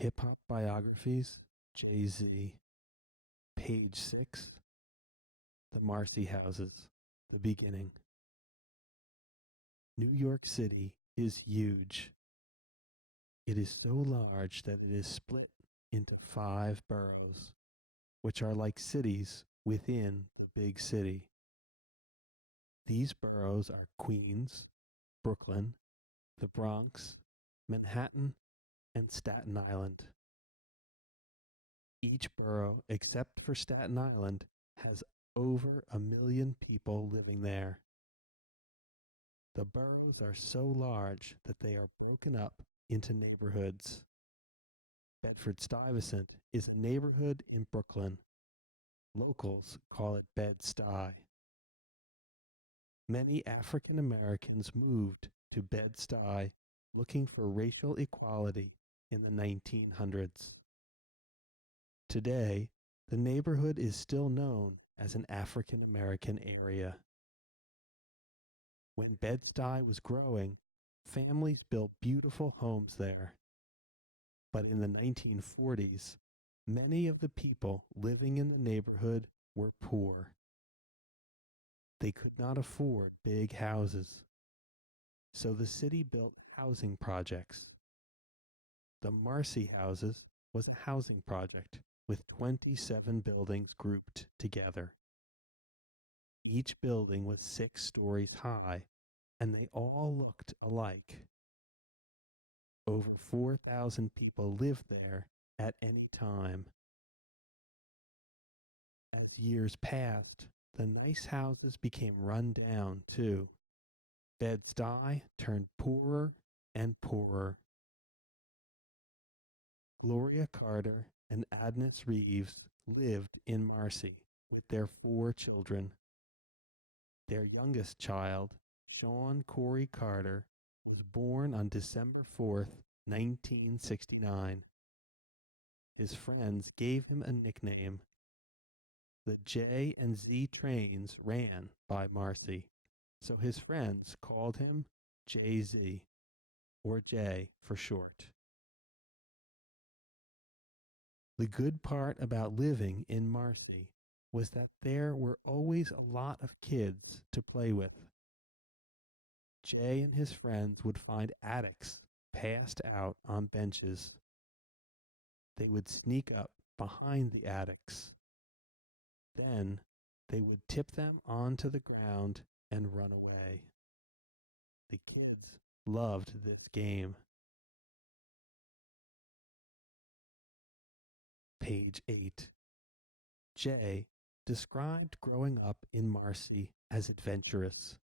Hip Hop Biographies, Jay Z, page 6, The Marcy Houses, the beginning. New York City is huge. It is so large that it is split into 5 boroughs, which are like cities within the big city. These boroughs are Queens, Brooklyn, the Bronx, Manhattan, and Staten Island. Each borough, except for Staten Island, has over 1 million people living there. The boroughs are so large that they are broken up into neighborhoods. Bedford-Stuyvesant is a neighborhood in Brooklyn. Locals call it Bed-Stuy. Many African Americans moved to Bed-Stuy looking for racial equality in the 1900s. Today, the neighborhood is still known as an African American area. When Bed-Stuy was growing, families built beautiful homes there. But in the 1940s, many of the people living in the neighborhood were poor. They could not afford big houses, so the city built housing projects. The Marcy Houses was a housing project with 27 buildings grouped together. Each building was 6 stories high, and they all looked alike. Over 4,000 people lived there at any time. As years passed, the nice houses became run down too. Bed-Stuy turned poorer and poorer. Gloria Carter and Agnes Reeves lived in Marcy with their 4 children. Their youngest child, Sean Corey Carter, was born on December 4th, 1969. His friends gave him a nickname. The J and Z trains ran by Marcy, so his friends called him Jay-Z, or Jay for short. The good part about living in Marcy was that there were always a lot of kids to play with. Jay and his friends would find addicts passed out on benches. They would sneak up behind the addicts. Then they would tip them onto the ground and run away. The kids loved this game. Page 8. Jay described growing up in Marcy as adventurous.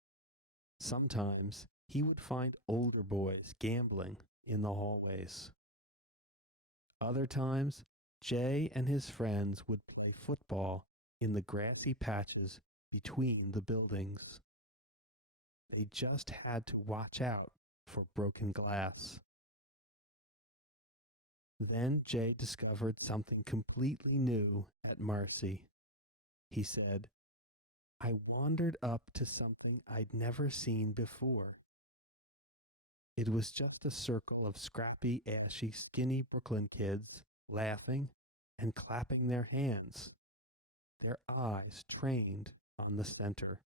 Sometimes he would find older boys gambling in the hallways. Other times, Jay and his friends would play football in the grassy patches between the buildings. They just had to watch out for broken glass. Then Jay discovered something completely new at Marcy. He said, "I wandered up to something I'd never seen before." It was just a circle of scrappy, ashy, skinny Brooklyn kids laughing and clapping their hands, their eyes trained on the center.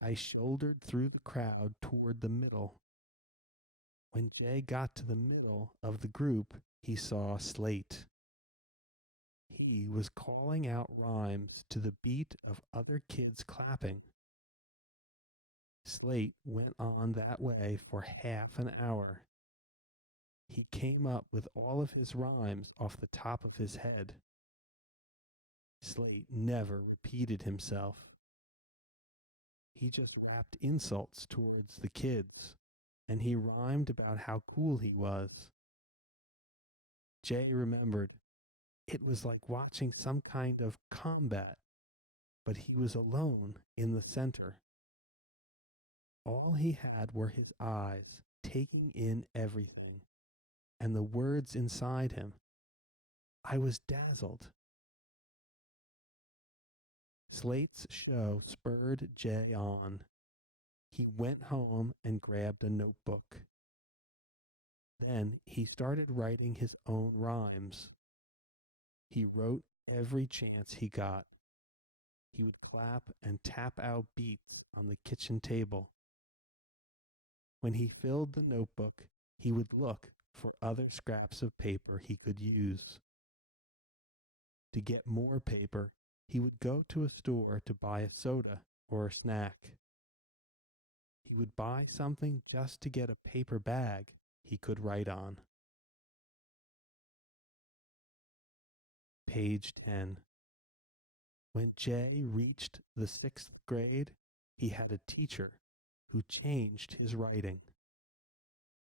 I shouldered through the crowd toward the middle. When Jay got to the middle of the group, he saw Slate. He was calling out rhymes to the beat of other kids clapping. Slate went on that way for half an hour. He came up with all of his rhymes off the top of his head. Slate never repeated himself. He just rapped insults towards the kids, and he rhymed about how cool he was. Jay remembered it was like watching some kind of combat, but he was alone in the center. All he had were his eyes taking in everything, and the words inside him. I was dazzled. Slate's show spurred Jay on. He went home and grabbed a notebook. Then he started writing his own rhymes. He wrote every chance he got. He would clap and tap out beats on the kitchen table. When he filled the notebook, he would look for other scraps of paper he could use. To get more paper, he would go to a store to buy a soda or a snack. He would buy something just to get a paper bag he could write on. Page 10. When Jay reached the 6th grade, he had a teacher who changed his writing.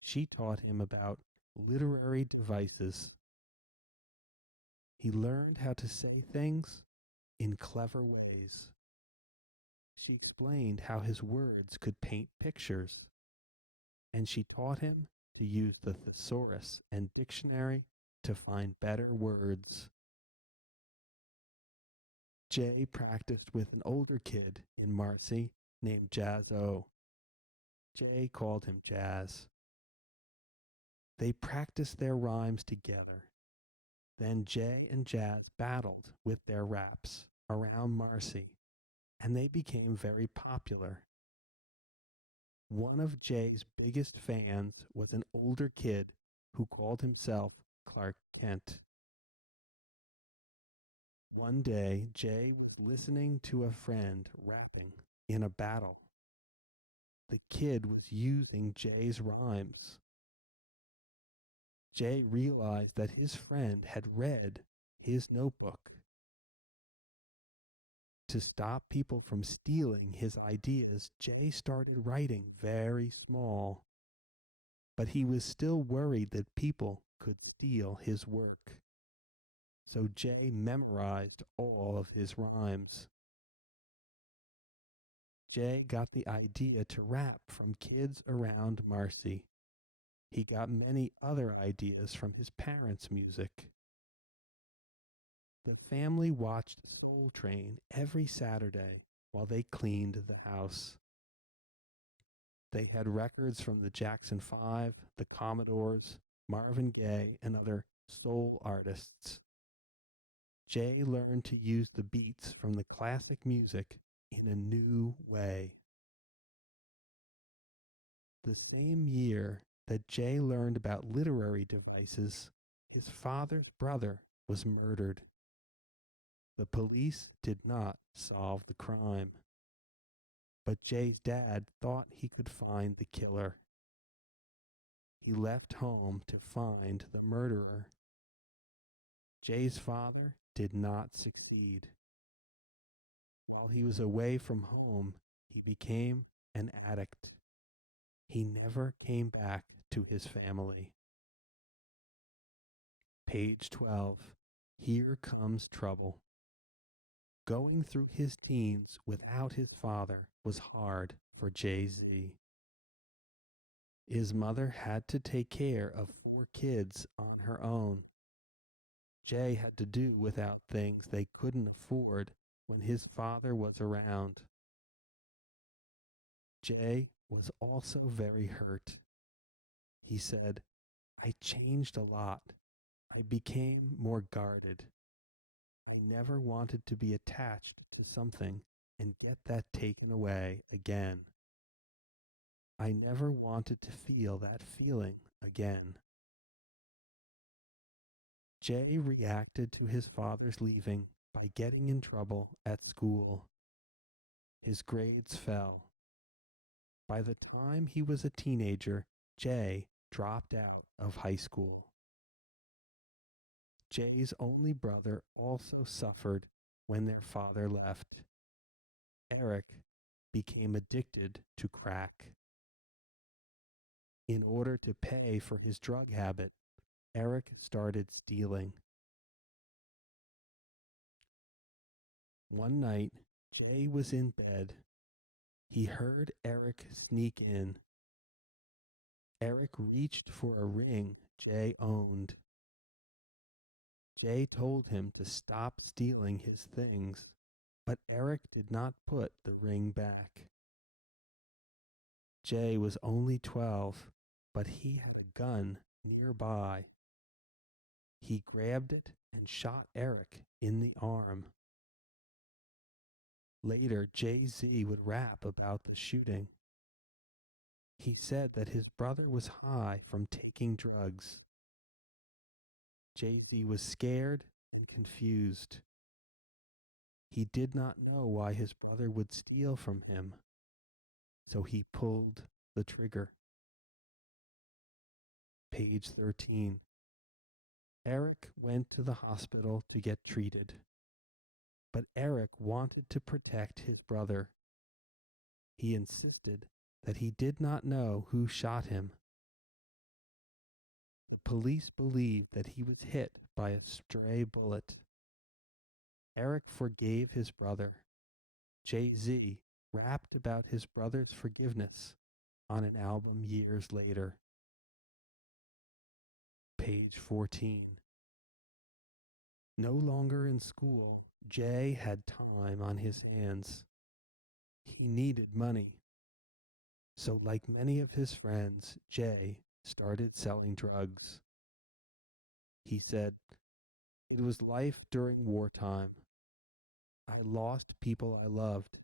She taught him about literary devices. He learned how to say things in clever ways. She explained how his words could paint pictures, and she taught him to use the thesaurus and dictionary to find better words. Jay practiced with an older kid in Marcy named Jaz-O. Jay called him Jazz. They practiced their rhymes together. Then Jay and Jazz battled with their raps around Marcy, and they became very popular. One of Jay's biggest fans was an older kid who called himself Clark Kent. One day, Jay was listening to a friend rapping in a battle. The kid was using Jay's rhymes. Jay realized that his friend had read his notebook. To stop people from stealing his ideas, Jay started writing very small. But he was still worried that people could steal his work. So Jay memorized all of his rhymes. Jay got the idea to rap from kids around Marcy. He got many other ideas from his parents' music. The family watched Soul Train every Saturday while they cleaned the house. They had records from the Jackson 5, the Commodores, Marvin Gaye, and other soul artists. Jay learned to use the beats from the classic music in a new way. The same year that Jay learned about literary devices, his father's brother was murdered. The police did not solve the crime, but Jay's dad thought he could find the killer. He left home to find the murderer. Jay's father did not succeed. While he was away from home, he became an addict. He never came back to his family. Page 12. Here Comes Trouble. Going through his teens without his father was hard for Jay-Z. His mother had to take care of 4 kids on her own. Jay had to do without things they couldn't afford when his father was around. Jay was also very hurt. He said, "I changed a lot. I became more guarded. I never wanted to be attached to something and get that taken away again. I never wanted to feel that feeling again." Jay reacted to his father's leaving by getting in trouble at school. His grades fell. By the time he was a teenager, Jay dropped out of high school. Jay's only brother also suffered when their father left. Eric became addicted to crack. In order to pay for his drug habit, Eric started stealing. One night, Jay was in bed. He heard Eric sneak in. Eric reached for a ring Jay owned. Jay told him to stop stealing his things, but Eric did not put the ring back. Jay was only 12, but he had a gun nearby. He grabbed it and shot Eric in the arm. Later, Jay-Z would rap about the shooting. He said that his brother was high from taking drugs. Jay-Z was scared and confused. He did not know why his brother would steal from him, so he pulled the trigger. Page 13. Eric went to the hospital to get treated, but Eric wanted to protect his brother. He insisted that he did not know who shot him. The police believed that he was hit by a stray bullet. Eric forgave his brother. Jay-Z rapped about his brother's forgiveness on an album years later. Page 14. No longer in school, Jay had time on his hands. He needed money. So, like many of his friends, Jay started selling drugs. He said, "It was life during wartime. I lost people I loved,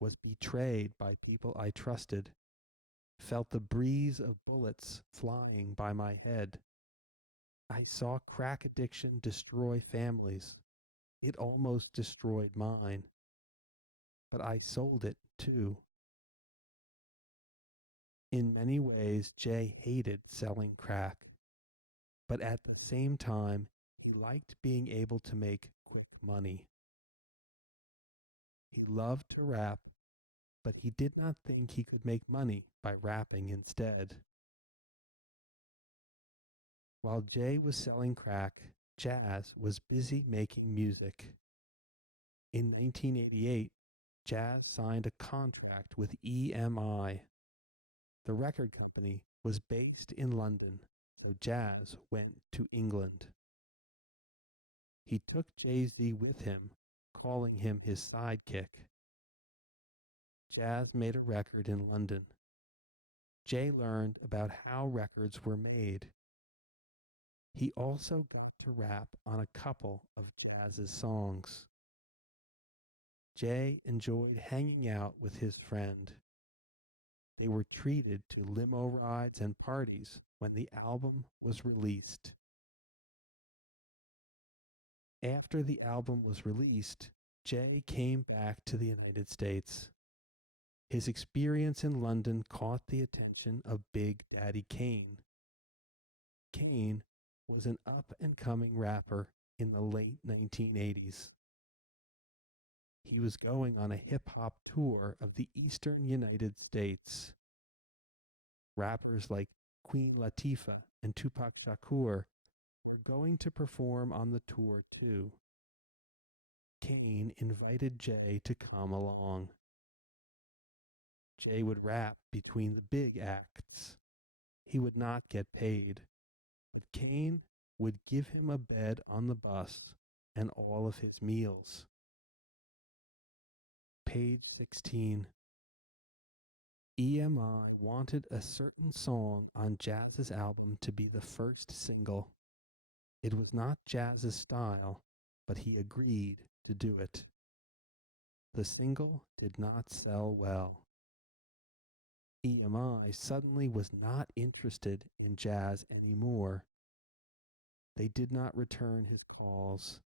was betrayed by people I trusted, felt the breeze of bullets flying by my head. I saw crack addiction destroy families. It almost destroyed mine. But I sold it too." In many ways, Jay hated selling crack, but at the same time, he liked being able to make quick money. He loved to rap, but he did not think he could make money by rapping instead. While Jay was selling crack, Jazz was busy making music. In 1988, Jazz signed a contract with EMI. The record company was based in London, so Jazz went to England. He took Jay-Z with him, calling him his sidekick. Jazz made a record in London. Jay learned about how records were made. He also got to rap on a couple of Jazz's songs. Jay enjoyed hanging out with his friend. They were treated to limo rides and parties when the album was released. After the album was released, Jay came back to the United States. His experience in London caught the attention of Big Daddy Kane. Kane was an up-and-coming rapper in the late 1980s. He was going on a hip-hop tour of the eastern United States. Rappers like Queen Latifah and Tupac Shakur were going to perform on the tour too. Kane invited Jay to come along. Jay would rap between the big acts. He would not get paid, but Kane would give him a bed on the bus and all of his meals. Page 16. EMI wanted a certain song on Jazz's album to be the first single. It was not Jazz's style, but he agreed to do it. The single did not sell well. EMI suddenly was not interested in Jazz anymore. They did not return his calls.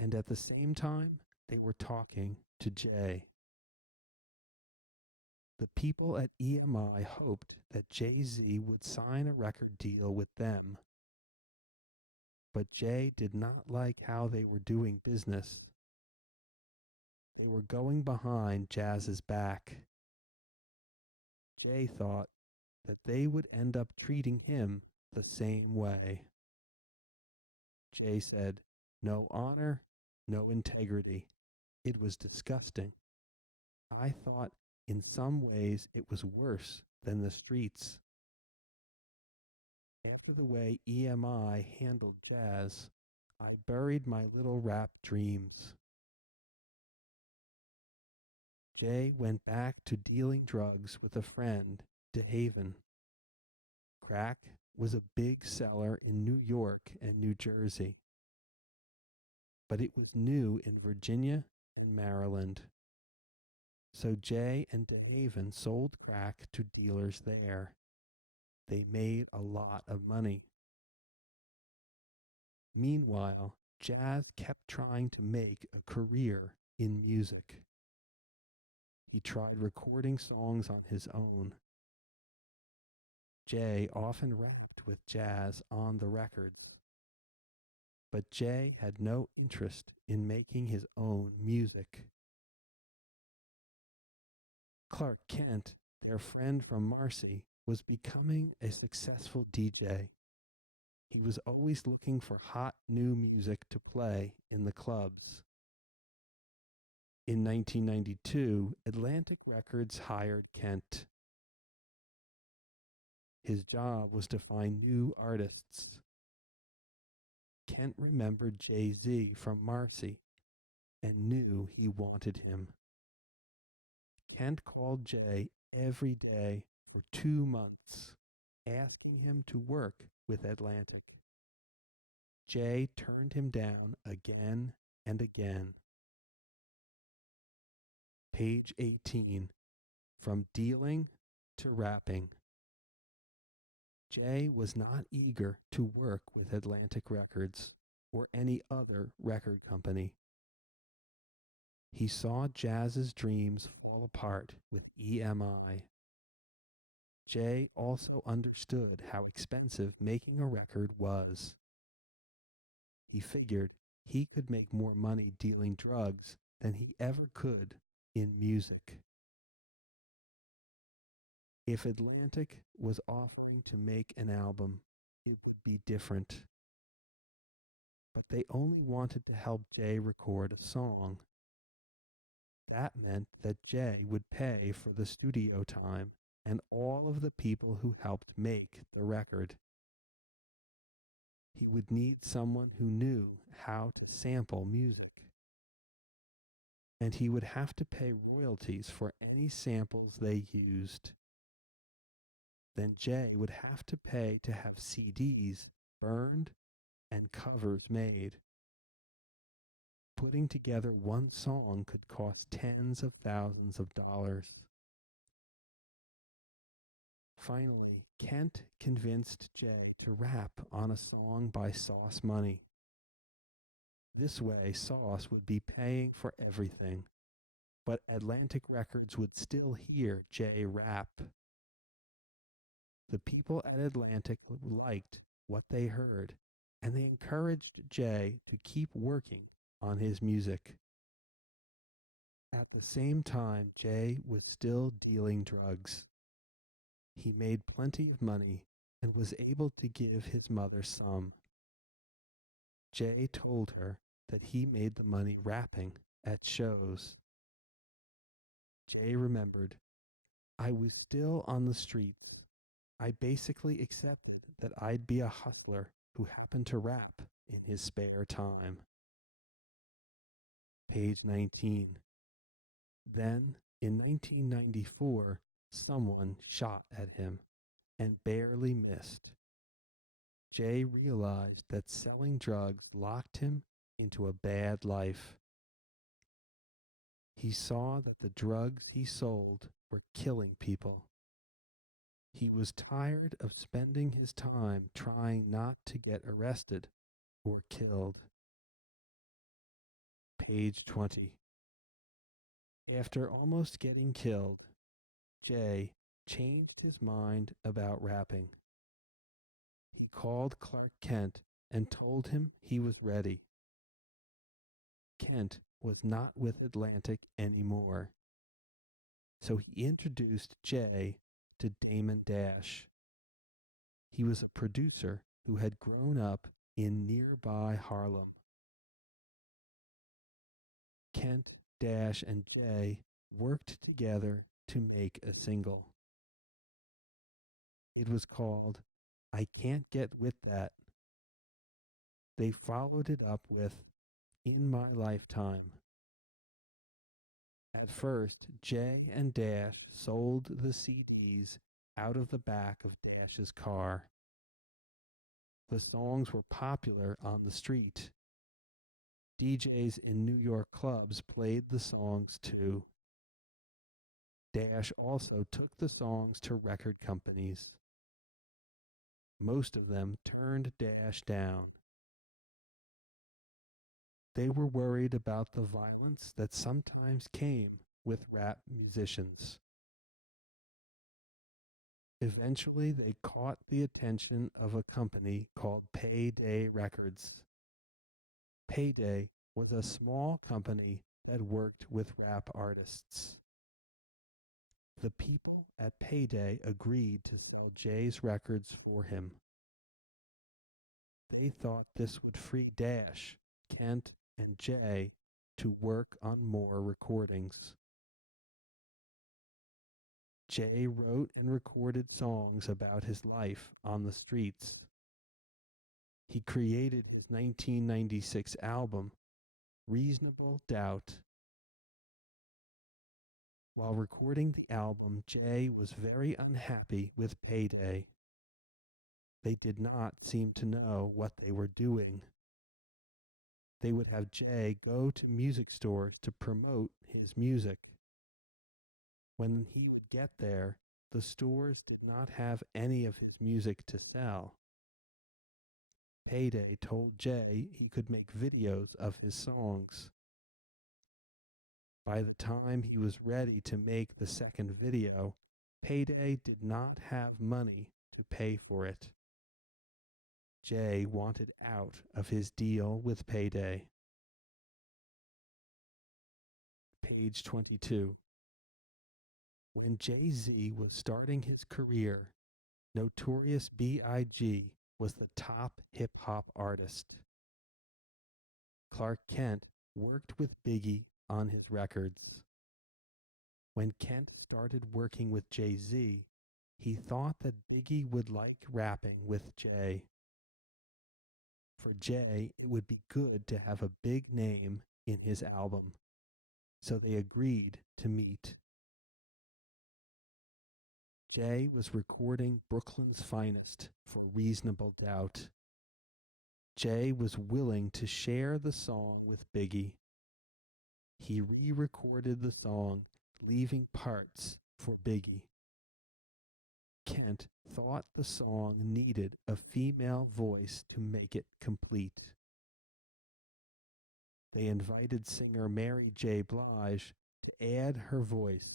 And at the same time, they were talking to Jay. The people at EMI hoped that Jay-Z would sign a record deal with them. But Jay did not like how they were doing business. They were going behind Jazz's back. Jay thought that they would end up treating him the same way. Jay said, "No honor, no integrity." It was disgusting. I thought in some ways it was worse than the streets. After the way EMI handled Jazz, I buried my little rap dreams. Jay went back to dealing drugs with a friend, DeHaven. Crack was a big seller in New York and New Jersey, but it was new in Virginia and Maryland. So Jay and DeHaven sold crack to dealers there. They made a lot of money. Meanwhile, Jazz kept trying to make a career in music. He tried recording songs on his own. Jay often rapped with Jazz on the records, but Jay had no interest in making his own music. Clark Kent, their friend from Marcy, was becoming a successful DJ. He was always looking for hot new music to play in the clubs. In 1992, Atlantic Records hired Kent. His job was to find new artists. Kent remembered Jay-Z from Marcy and knew he wanted him. Kent called Jay every day for 2 months, asking him to work with Atlantic. Jay turned him down again and again. Page 18. From dealing to rapping. Jay was not eager to work with Atlantic Records or any other record company. He saw Jazz's dreams fall apart with EMI. Jay also understood how expensive making a record was. He figured he could make more money dealing drugs than he ever could in music. If Atlantic was offering to make an album, it would be different. But they only wanted to help Jay record a song. That meant that Jay would pay for the studio time and all of the people who helped make the record. He would need someone who knew how to sample music. And he would have to pay royalties for any samples they used. Then Jay would have to pay to have CDs burned and covers made. Putting together one song could cost tens of thousands of dollars. Finally, Kent convinced Jay to rap on a song by Sauce Money. This way, Sauce would be paying for everything, but Atlantic Records would still hear Jay rap. The people at Atlantic liked what they heard, and they encouraged Jay to keep working on his music. At the same time, Jay was still dealing drugs. He made plenty of money and was able to give his mother some. Jay told her that he made the money rapping at shows. Jay remembered, "I was still on the streets. I basically accepted that I'd be a hustler who happened to rap in his spare time." Page 19. Then, in 1994, someone shot at him and barely missed. Jay realized that selling drugs locked him into a bad life. He saw that the drugs he sold were killing people. He was tired of spending his time trying not to get arrested or killed. Page 20. After almost getting killed, Jay changed his mind about rapping. He called Clark Kent and told him he was ready. Kent was not with Atlantic anymore, so he introduced Jay to Damon Dash. He was a producer who had grown up in nearby Harlem. Kent, Dash, and Jay worked together to make a single. It was called "I Can't Get With That." They followed it up with "In My Lifetime." At first, Jay and Dash sold the CDs out of the back of Dash's car. The songs were popular on the street. DJs in New York clubs played the songs too. Dash also took the songs to record companies. Most of them turned Dash down. They were worried about the violence that sometimes came with rap musicians. Eventually, they caught the attention of a company called Payday Records. Payday was a small company that worked with rap artists. The people at Payday agreed to sell Jay's records for him. They thought this would free Dash, Kent, and Jay to work on more recordings. Jay wrote and recorded songs about his life on the streets. He created his 1996 album, Reasonable Doubt. While recording the album, Jay was very unhappy with Payday. They did not seem to know what they were doing. They would have Jay go to music stores to promote his music. When he would get there, the stores did not have any of his music to sell. Payday told Jay he could make videos of his songs. By the time he was ready to make the second video, Payday did not have money to pay for it. Jay wanted out of his deal with Payday. Page 22. When Jay-Z was starting his career, Notorious B.I.G. was the top hip-hop artist. Clark Kent worked with Biggie on his records. When Kent started working with Jay-Z, he thought that Biggie would like rapping with Jay. For Jay, it would be good to have a big name in his album, so they agreed to meet. Jay was recording Brooklyn's Finest for Reasonable Doubt. Jay was willing to share the song with Biggie. He re-recorded the song, leaving parts for Biggie. Kent thought the song needed a female voice to make it complete. They invited singer Mary J. Blige to add her voice.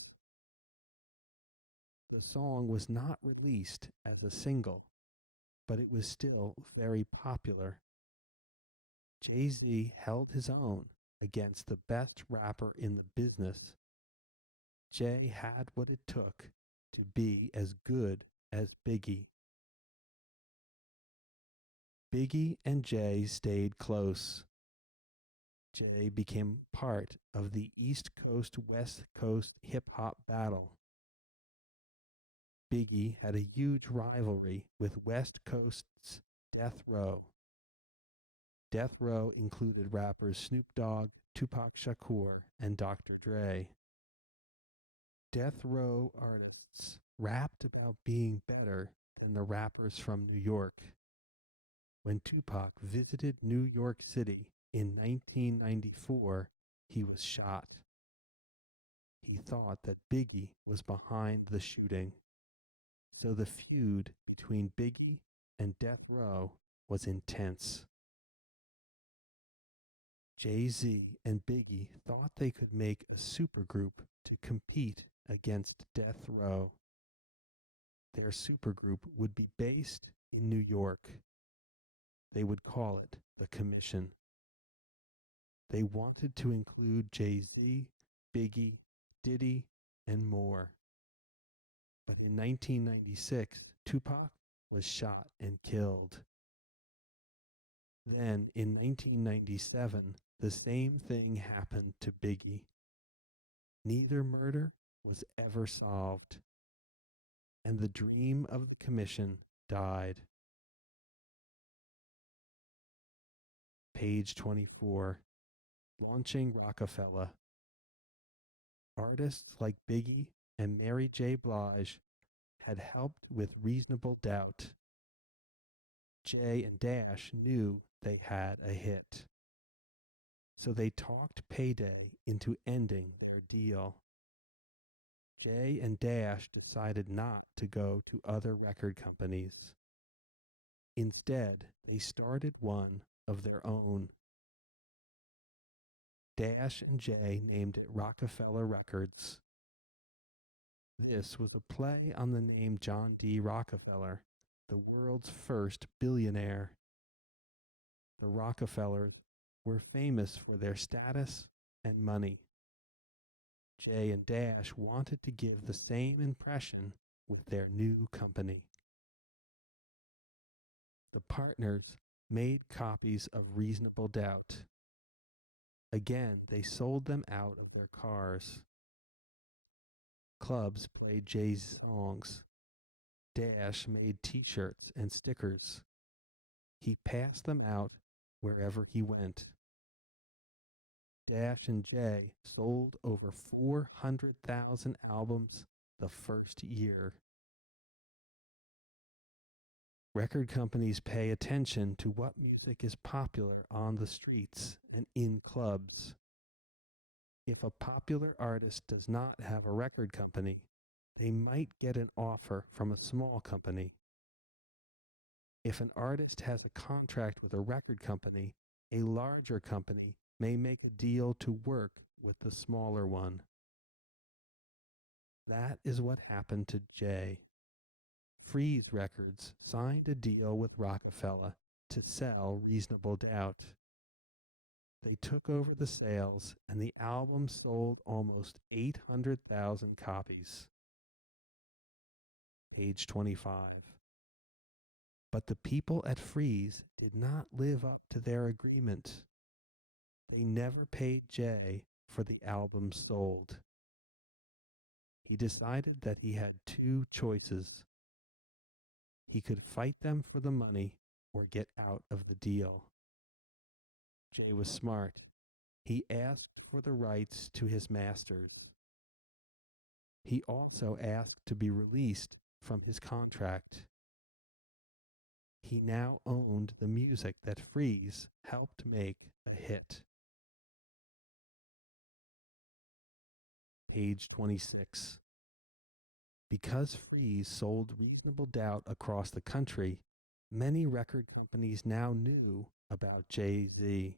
The song was not released as a single, but it was still very popular. Jay-Z held his own against the best rapper in the business. Jay had what it took to be as good as Biggie. Biggie and Jay stayed close. Jay became part of the East Coast-West Coast hip-hop battle. Biggie had a huge rivalry with West Coast's Death Row. Death Row included rappers Snoop Dogg, Tupac Shakur, and Dr. Dre. Death Row artists rapped about being better than the rappers from New York. When Tupac visited New York City in 1994, he was shot. He thought that Biggie was behind the shooting, so the feud between Biggie and Death Row was intense. Jay-Z and Biggie thought they could make a supergroup to compete against Death Row. Their supergroup would be based in New York. They would call it the Commission. They wanted to include Jay-Z, Biggie, Diddy, and more. But in 1996, Tupac was shot and killed. Then, in 1997, the same thing happened to Biggie. Neither murder was ever solved, and the dream of the Commission died. Page 24. Launching Rockefeller. Artists like Biggie and Mary J. Blige had helped with Reasonable Doubt. Jay and Dash knew they had a hit. So they talked Payday into ending their deal. Jay and Dash decided not to go to other record companies. Instead, they started one of their own. Dash and Jay named it Rockefeller Records. This was a play on the name John D. Rockefeller, the world's first billionaire. The Rockefellers were famous for their status and money. Jay and Dash wanted to give the same impression with their new company. The partners made copies of Reasonable Doubt. Again, they sold them out of their cars. Clubs played Jay's songs. Dash made t-shirts and stickers. He passed them out wherever he went. Dash and Jay sold over 400,000 albums the first year. Record companies pay attention to what music is popular on the streets and in clubs. If a popular artist does not have a record company, they might get an offer from a small company. If an artist has a contract with a record company, a larger company may make a deal to work with the smaller one. That is what happened to Jay. Freeze Records signed a deal with Rockefeller to sell Reasonable Doubt. They took over the sales, and the album sold almost 800,000 copies. Page 25. But the people at Freeze did not live up to their agreement. They never paid Jay for the album sold. He decided that he had two choices. He could fight them for the money or get out of the deal. Jay was smart. He asked for the rights to his masters. He also asked to be released from his contract. He now owned the music that Freeze helped make a hit. Page 26. Because Freeze sold Reasonable Doubt across the country, many record companies now knew about Jay-Z.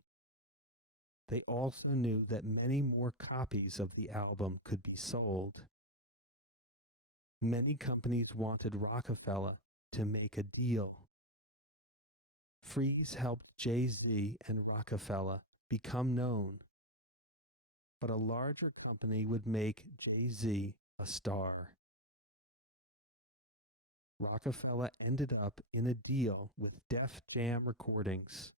They also knew that many more copies of the album could be sold. Many companies wanted Rockefeller to make a deal. Freeze helped Jay-Z and Rockefeller become known, but a larger company would make Jay-Z a star. Rockefeller ended up in a deal with Def Jam Recordings.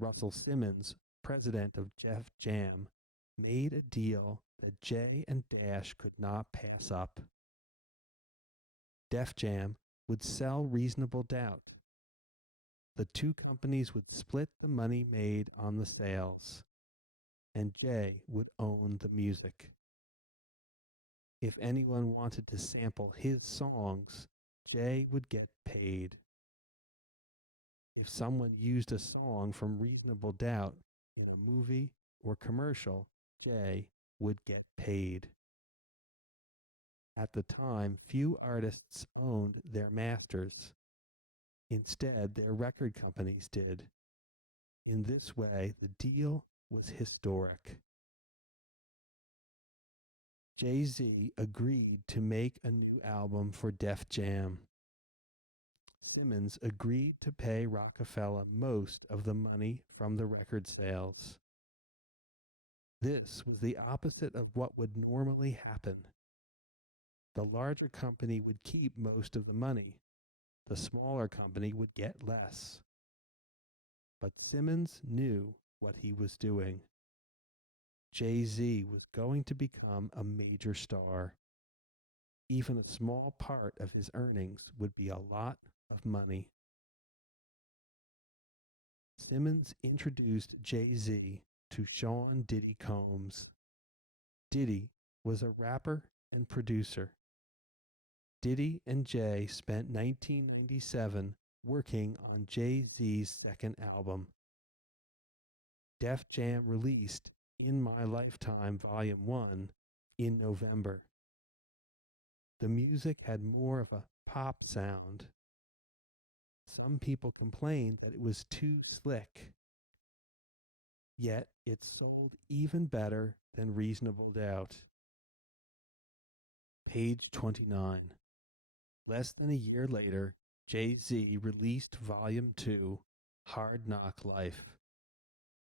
Russell Simmons, president of Def Jam, made a deal that Jay and Dash could not pass up. Def Jam would sell Reasonable Doubt. The two companies would split the money made on the sales, and Jay would own the music. If anyone wanted to sample his songs, Jay would get paid. If someone used a song from Reasonable Doubt in a movie or commercial, Jay would get paid. At the time, few artists owned their masters. Instead, their record companies did. In this way, the deal was historic. Jay-Z agreed to make a new album for Def Jam. Simmons agreed to pay Rockefeller most of the money from the record sales. This was the opposite of what would normally happen. The larger company would keep most of the money. The smaller company would get less. But Simmons knew what he was doing. Jay-Z was going to become a major star. Even a small part of his earnings would be a lot of money. Simmons introduced Jay-Z to Sean Diddy Combs. Diddy was a rapper and producer. Diddy and Jay spent 1997 working on Jay-Z's second album. Def Jam released In My Lifetime Volume 1 in November. The music had more of a pop sound. Some people complained that it was too slick. Yet it sold even better than Reasonable Doubt. Page 29. Less than a year later, Jay-Z released Volume 2, Hard Knock Life.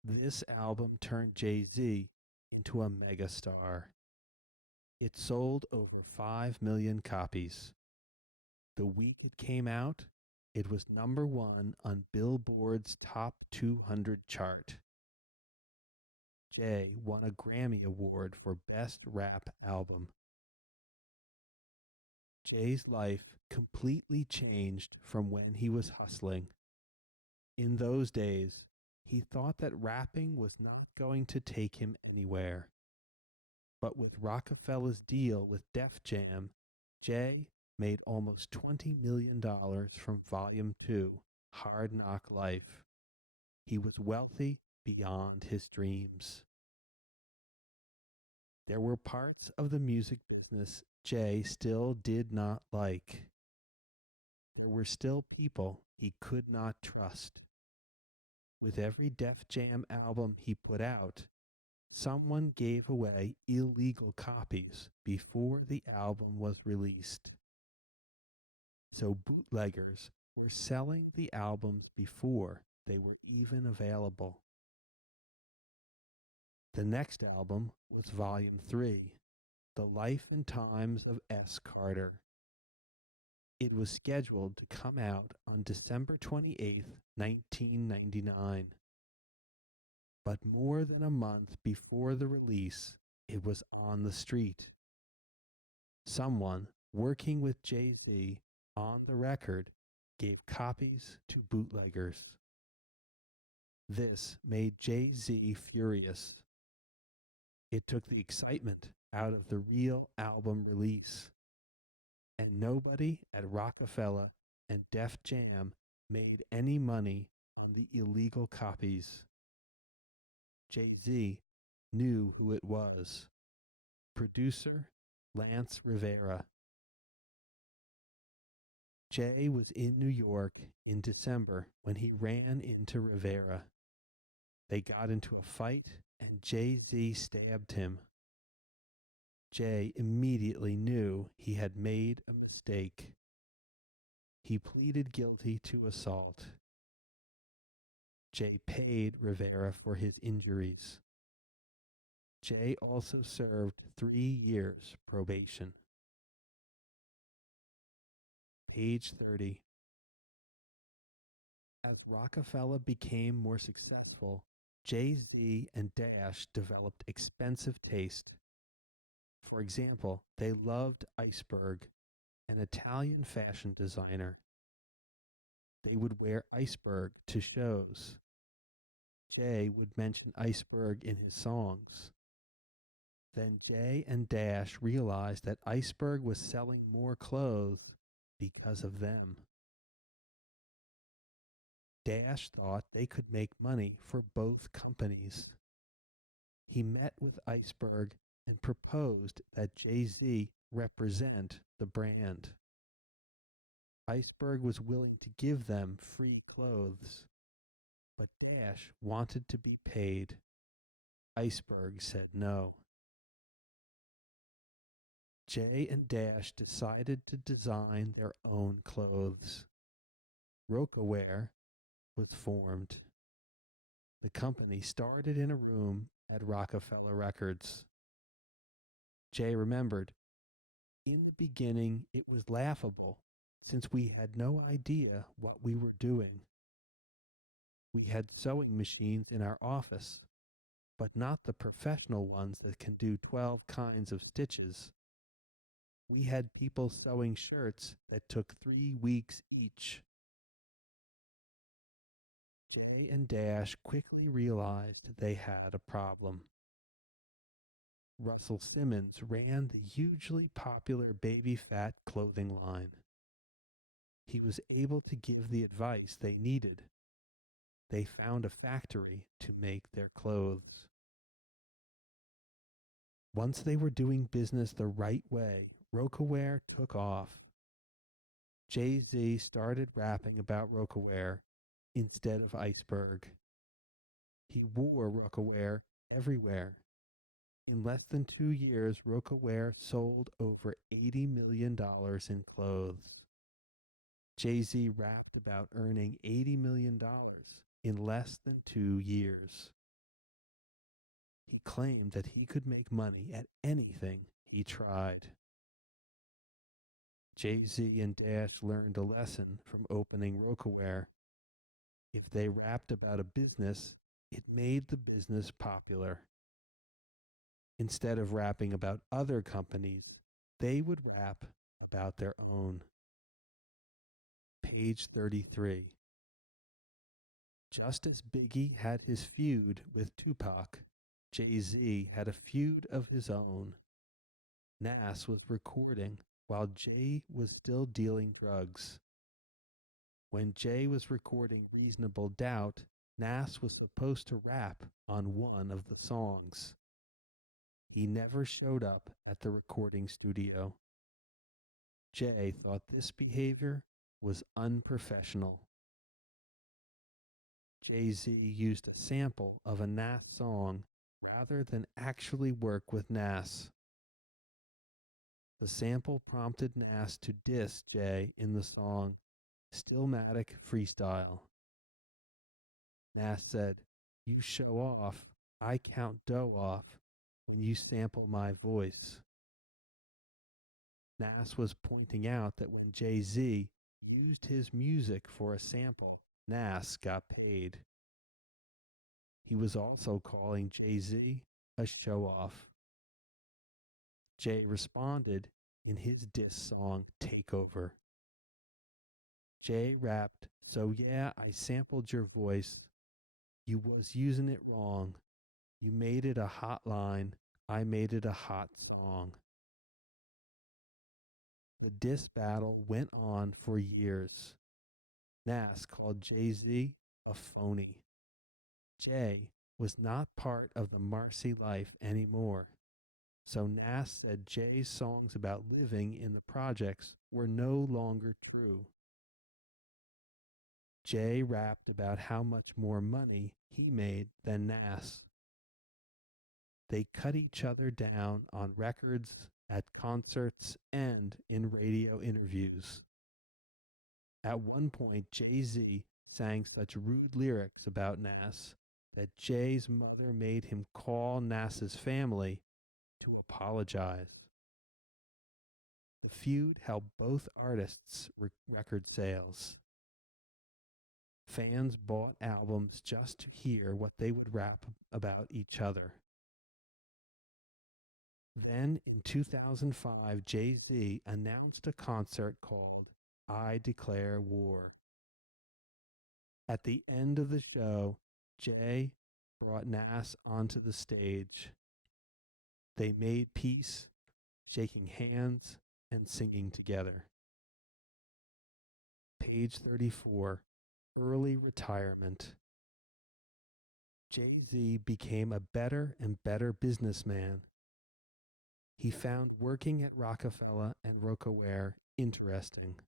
This album turned Jay-Z into a megastar. It sold over 5 million copies. The week it came out, it was number 1 on Billboard's Top 200 chart. Jay won a Grammy Award for Best Rap Album. Jay's life completely changed from when he was hustling. In those days, he thought that rapping was not going to take him anywhere. But with Rockefeller's deal with Def Jam, Jay made almost $20 million from Volume 2, Hard Knock Life. He was wealthy beyond his dreams. There were parts of the music business Jay still did not like. There were still people he could not trust. With every Def Jam album he put out, someone gave away illegal copies before the album was released. So bootleggers were selling the albums before they were even available. The next album was Volume 3, The Life and Times of S. Carter. It was scheduled to come out on December 28, 1999. But more than a month before the release, it was on the street. Someone working with Jay-Z on the record gave copies to bootleggers. This made Jay-Z furious. It took the excitement out of the real album release. And nobody at Rockefeller and Def Jam made any money on the illegal copies. Jay-Z knew who it was. Producer Lance Rivera. Jay was in New York in December when he ran into Rivera. They got into a fight and Jay-Z stabbed him. Jay immediately knew he had made a mistake. He pleaded guilty to assault. Jay paid Rivera for his injuries. Jay also served 3 years probation. Page 30. As Rockefeller became more successful, Jay-Z and Dash developed expensive taste. For example, they loved Iceberg, an Italian fashion designer. They would wear Iceberg to shows. Jay would mention Iceberg in his songs. Then Jay and Dash realized that Iceberg was selling more clothes because of them. Dash thought they could make money for both companies. He met with Iceberg and proposed that Jay-Z represent the brand. Iceberg was willing to give them free clothes, but Dash wanted to be paid. Iceberg said no. Jay and Dash decided to design their own clothes. Rocawear was formed. The company started in a room at Rockefeller Records. Jay remembered, in the beginning it was laughable since we had no idea what we were doing. We had sewing machines in our office, but not the professional ones that can do 12 kinds of stitches. We had people sewing shirts that took 3 weeks each. Jay and Dash quickly realized they had a problem. Russell Simmons ran the hugely popular Baby Phat clothing line. he was able to give the advice they needed. They found a factory to make their clothes. Once they were doing business the right way, Rocawear took off. Jay-Z started rapping about Rocawear instead of Iceberg. He wore Rocawear everywhere. In less than 2 years, Rocawear sold over $80 million in clothes. Jay-Z rapped about earning $80 million in less than 2 years. He claimed that he could make money at anything he tried. Jay-Z and Dash learned a lesson from opening Rocawear. If they rapped about a business, it made the business popular. Instead of rapping about other companies, they would rap about their own. Page 33. Just as Biggie had his feud with Tupac, Jay-Z had a feud of his own. Nas was recording while Jay was still dealing drugs. When Jay was recording Reasonable Doubt, Nas was supposed to rap on one of the songs. He never showed up at the recording studio. Jay thought this behavior was unprofessional. Jay-Z used a sample of a Nas song rather than actually work with Nas. The sample prompted Nas to diss Jay in the song Stillmatic Freestyle. Nas said, "You show off, I count dough off when you sample my voice." Nas was pointing out that when Jay-Z used his music for a sample, Nas got paid. He was also calling Jay-Z a show-off. Jay responded in his diss song Takeover. Jay rapped, "So yeah, I sampled your voice. You was using it wrong. You made it a hot line. I made it a hot song." The diss battle went on for years. Nas called Jay-Z a phony. Jay was not part of the Marcy life anymore, so Nas said Jay's songs about living in the projects were no longer true. Jay rapped about how much more money he made than Nas. They cut each other down on records, at concerts, and in radio interviews. At one point, Jay-Z sang such rude lyrics about Nas that Jay's mother made him call Nas's family to apologize. The feud helped both artists' record sales. Fans bought albums just to hear what they would rap about each other. Then in 2005, Jay-Z announced a concert called I Declare War. At the end of the show, Jay brought Nas onto the stage. They made peace, shaking hands and singing together. Page 34, Early Retirement. Jay-Z became a better and better businessman. He found working at Rockefeller and Rocawear interesting.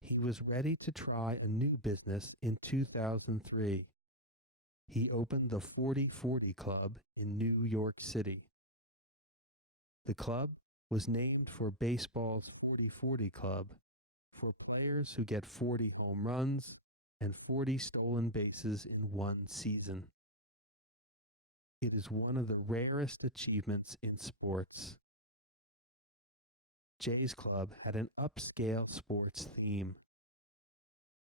He was ready to try a new business in 2003. He opened the 40/40 Club in New York City. The club was named for baseball's 40/40 Club, for players who get 40 home runs and 40 stolen bases in one season. It is one of the rarest achievements in sports. Jay's club had an upscale sports theme.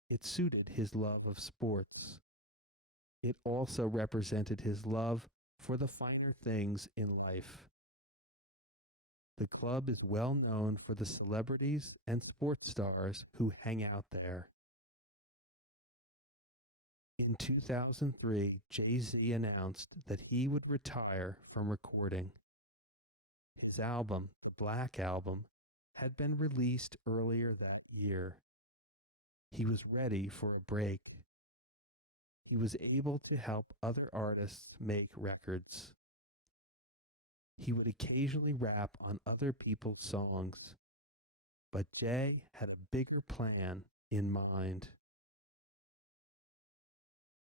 It suited his love of sports. It also represented his love for the finer things in life. The club is well known for the celebrities and sports stars who hang out there. In 2003, Jay-Z announced that he would retire from recording. His album, the Black Album, had been released earlier that year. He was ready for a break. He was able to help other artists make records. He would occasionally rap on other people's songs, but Jay had a bigger plan in mind.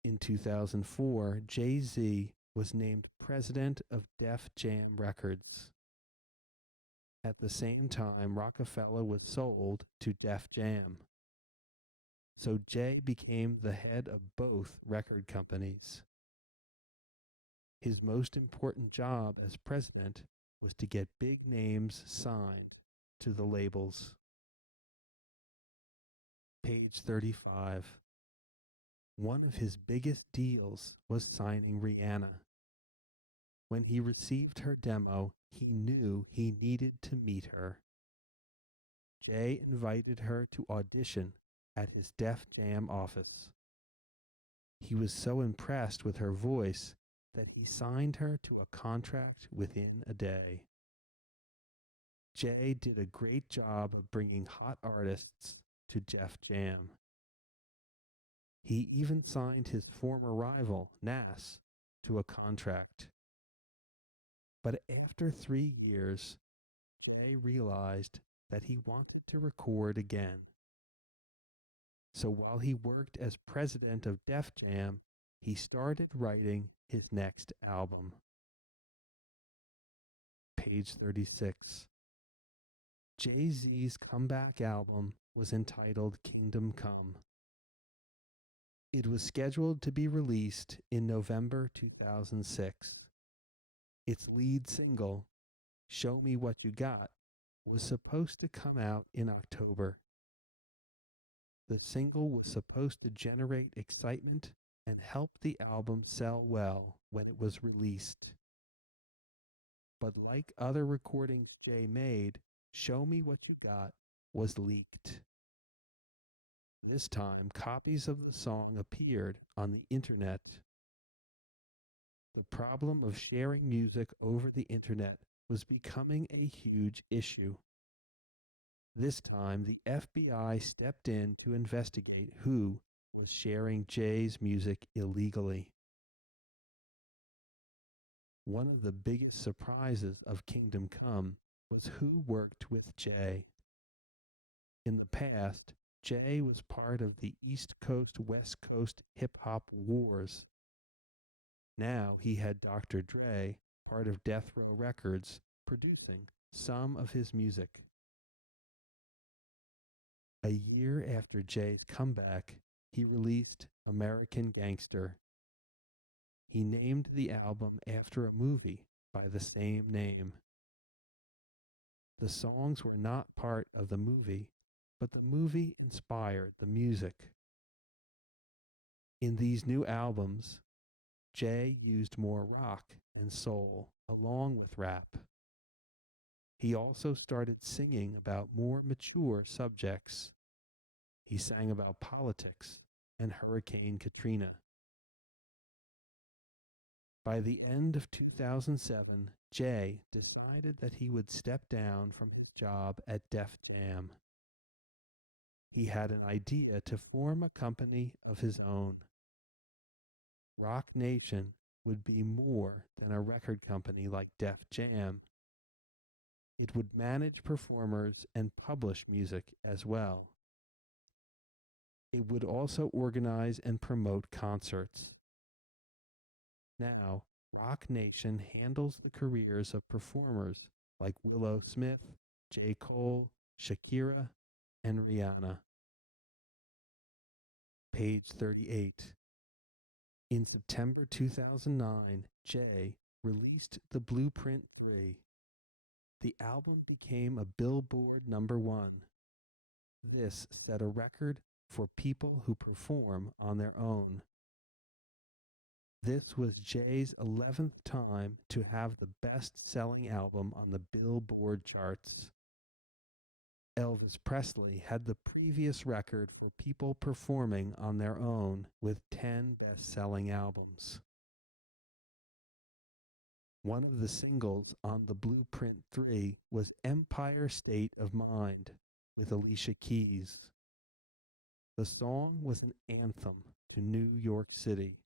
In 2004, Jay-Z was named president of Def Jam Records. At the same time, Rockefeller was sold to Def Jam. So Jay became the head of both record companies. His most important job as president was to get big names signed to the labels. Page 35. One of his biggest deals was signing Rihanna. When he received her demo, he knew he needed to meet her. Jay invited her to audition at his Def Jam office. He was so impressed with her voice that he signed her to a contract within a day. Jay did a great job of bringing hot artists to Def Jam. He even signed his former rival, Nas, to a contract. But after 3 years, Jay realized that he wanted to record again. So while he worked as president of Def Jam, he started writing his next album. Page 36. Jay-Z's comeback album was entitled Kingdom Come. It was scheduled to be released in November 2006. Its lead single, Show Me What You Got, was supposed to come out in October. The single was supposed to generate excitement and help the album sell well when it was released. But like other recordings Jay made, Show Me What You Got was leaked. This time, copies of the song appeared on the internet. The problem of sharing music over the internet was becoming a huge issue. This time, the FBI stepped in to investigate who was sharing Jay's music illegally. One of the biggest surprises of Kingdom Come was who worked with Jay. In the past, Jay was part of the East Coast West Coast hip hop wars. Now he had Dr. Dre, part of Death Row Records, producing some of his music. A year after Jay's comeback, he released American Gangster. He named the album after a movie by the same name. The songs were not part of the movie, but the movie inspired the music. In these new albums, Jay used more rock and soul along with rap. He also started singing about more mature subjects. He sang about politics and Hurricane Katrina. By the end of 2007, Jay decided that he would step down from his job at Def Jam. He had an idea to form a company of his own. Rock Nation would be more than a record company like Def Jam. It would manage performers and publish music as well. It would also organize and promote concerts. Now, Rock Nation handles the careers of performers like Willow Smith, J. Cole, Shakira, and Rihanna. Page 38. In September 2009, Jay released The Blueprint 3. The album became a Billboard #1. This set a record for people who perform on their own. This was Jay's 11th time to have the best-selling album on the Billboard charts. Elvis Presley had the previous record for people performing on their own with 10 best-selling albums. One of the singles on the Blueprint 3 was Empire State of Mind with Alicia Keys. The song was an anthem to New York City.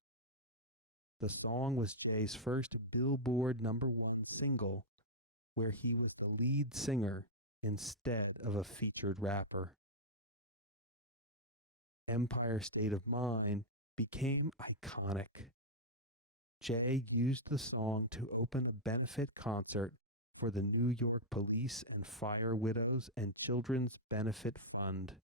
The song was Jay's first Billboard #1 single, where he was the lead singer instead of a featured rapper. Empire State of Mind became iconic. Jay used the song to open a benefit concert for the New York Police and Fire Widows and Children's Benefit Fund.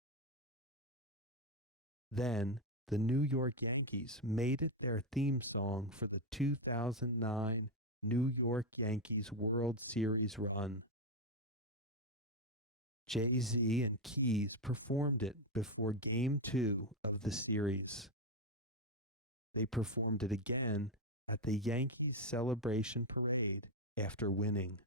Then, the New York Yankees made it their theme song for the 2009 New York Yankees World Series run. Jay-Z and Keys performed it before Game 2 of the series. They performed it again at the Yankees celebration parade after winning.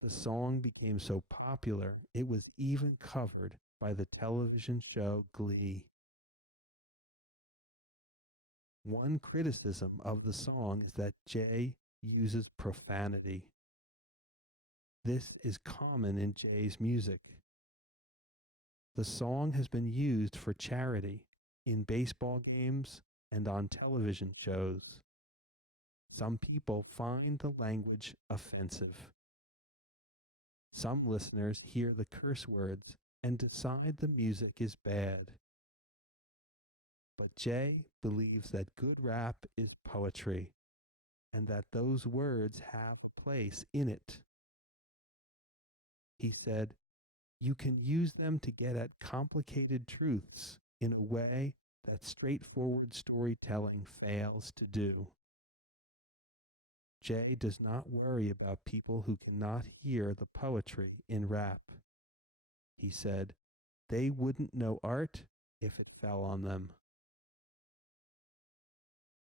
The song became so popular it was even covered by the television show Glee. One criticism of the song is that Jay uses profanity. This is common in Jay's music. The song has been used for charity in baseball games and on television shows. Some people find the language offensive. Some listeners hear the curse words and decide the music is bad. But Jay believes that good rap is poetry and that those words have a place in it. He said, "You can use them to get at complicated truths in a way that straightforward storytelling fails to do." Jay does not worry about people who cannot hear the poetry in rap. He said, "They wouldn't know art if it fell on them."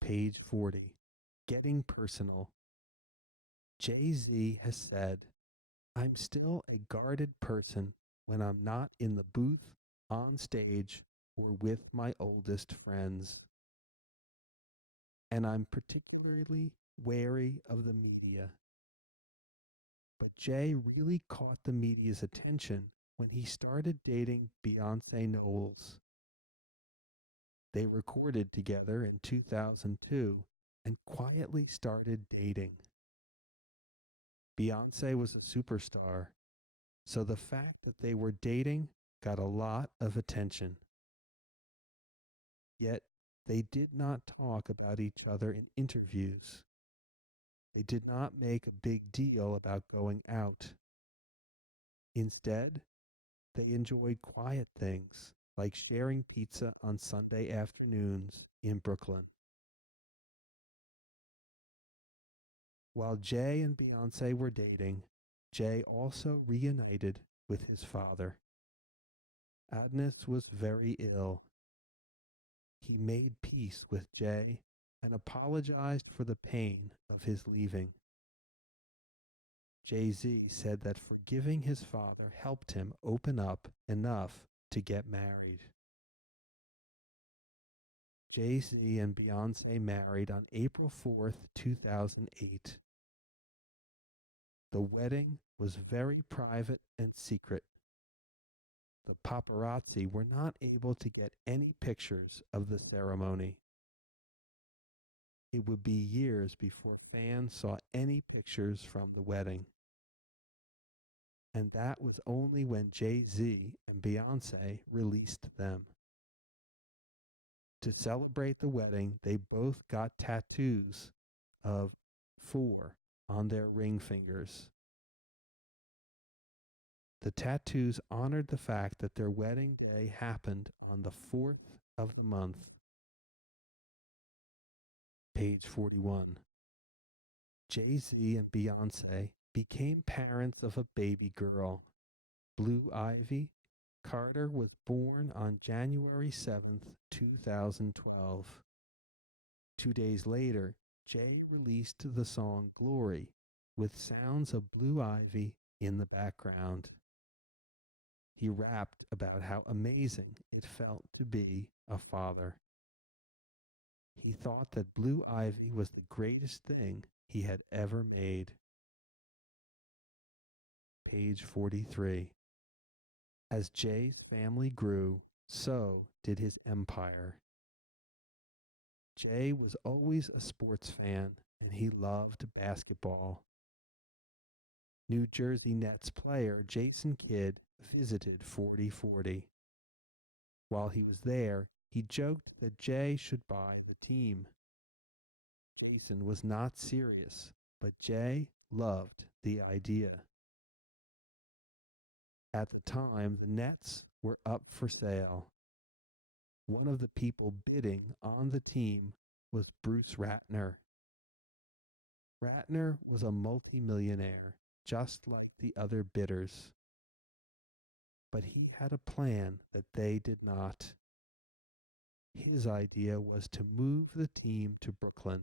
Page 40. Getting personal. Jay-Z has said, "I'm still a guarded person when I'm not in the booth, on stage, or with my oldest friends. And I'm particularly wary of the media." But Jay really caught the media's attention when he started dating Beyonce Knowles. They recorded together in 2002 and quietly started dating. Beyonce was a superstar, so the fact that they were dating got a lot of attention. Yet, they did not talk about each other in interviews. They did not make a big deal about going out. Instead, they enjoyed quiet things like sharing pizza on Sunday afternoons in Brooklyn. While Jay and Beyonce were dating, Jay also reunited with his father. Adnis was very ill. He made peace with Jay and apologized for the pain of his leaving. Jay-Z said that forgiving his father helped him open up enough to get married. Jay-Z and Beyonce married on April 4th, 2008. The wedding was very private and secret. The paparazzi were not able to get any pictures of the ceremony. It would be years before fans saw any pictures from the wedding. And that was only when Jay-Z and Beyonce released them. To celebrate the wedding, they both got tattoos of 4 on their ring fingers. The tattoos honored the fact that their wedding day happened on the 4th of the month. Page 41. Jay-Z and Beyonce became parents of a baby girl, Blue Ivy. Carter was born on January 7th, 2012. 2 days later, Jay released the song Glory with sounds of Blue Ivy in the background. He rapped about how amazing it felt to be a father. He thought that Blue Ivy was the greatest thing he had ever made. Page 43. As Jay's family grew, so did his empire. Jay was always a sports fan, and he loved basketball. New Jersey Nets player Jason Kidd visited 4040. While he was there, he joked that Jay should buy the team. Jason was not serious, but Jay loved the idea. At the time, the Nets were up for sale. One of the people bidding on the team was Bruce Ratner. Ratner was a multimillionaire, just like the other bidders. But he had a plan that they did not. His idea was to move the team to Brooklyn.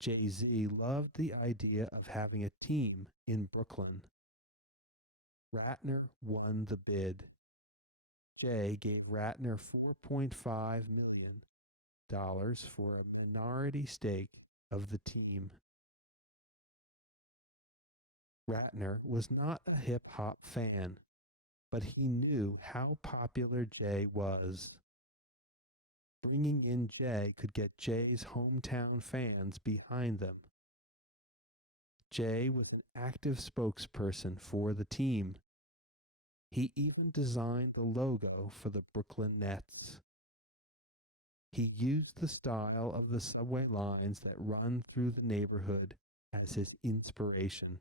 Jay-Z loved the idea of having a team in Brooklyn. Ratner won the bid. Jay gave Ratner $4.5 million for a minority stake of the team. Ratner was not a hip-hop fan, but he knew how popular Jay was. Bringing in Jay could get Jay's hometown fans behind them. Jay was an active spokesperson for the team. He even designed the logo for the Brooklyn Nets. He used the style of the subway lines that run through the neighborhood as his inspiration.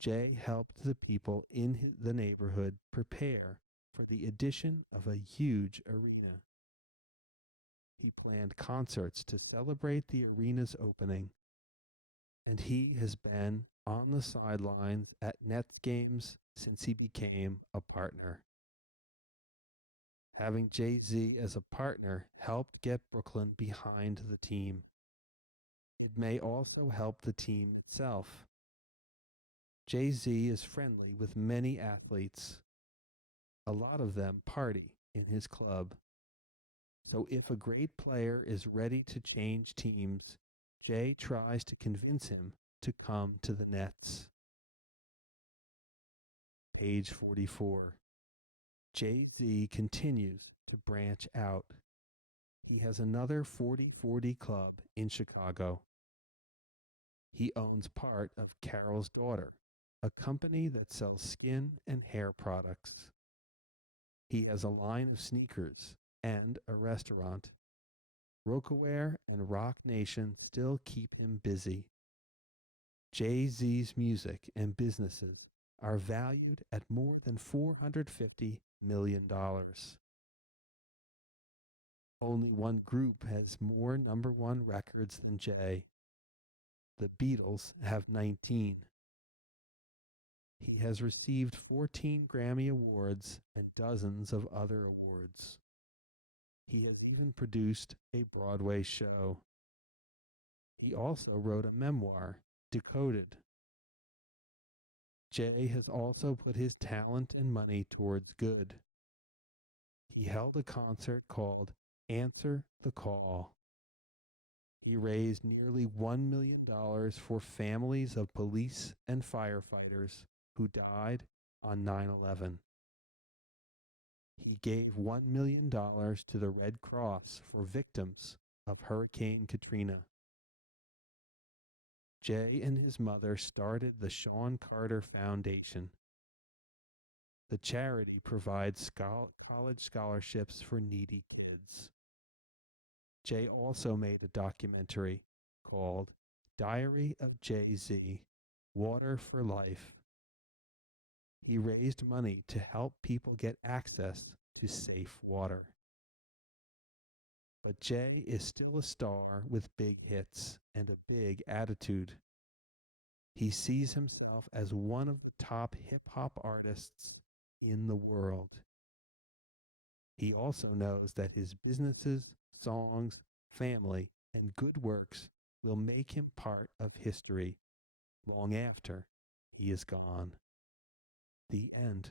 Jay helped the people in the neighborhood prepare for the addition of a huge arena. He planned concerts to celebrate the arena's opening, and he has been on the sidelines at Nets games since he became a partner. Having Jay-Z as a partner helped get Brooklyn behind the team. It may also help the team itself. Jay-Z is friendly with many athletes. A lot of them party in his club. So if a great player is ready to change teams, Jay tries to convince him to come to the Nets. Page 44. Jay-Z continues to branch out. He has another 4040 club in Chicago. He owns part of Carol's Daughter, a company that sells skin and hair products. He has a line of sneakers and a restaurant. Rocawear and Rock Nation still keep him busy. Jay-Z's music and businesses are valued at more than $450 million. Only one group has more number one records than Jay. The Beatles have 19. He has received 14 Grammy Awards and dozens of other awards. He has even produced a Broadway show. He also wrote a memoir, Decoded. Jay has also put his talent and money towards good. He held a concert called Answer the Call. He raised nearly $1 million for families of police and firefighters who died on 9/11. He gave $1 million to the Red Cross for victims of Hurricane Katrina. Jay and his mother started the Sean Carter Foundation. The charity provides college scholarships for needy kids. Jay also made a documentary called Diary of Jay-Z, Water for Life. He raised money to help people get access to safe water. But Jay is still a star with big hits and a big attitude. He sees himself as one of the top hip-hop artists in the world. He also knows that his businesses, songs, family, and good works will make him part of history long after he is gone. The end.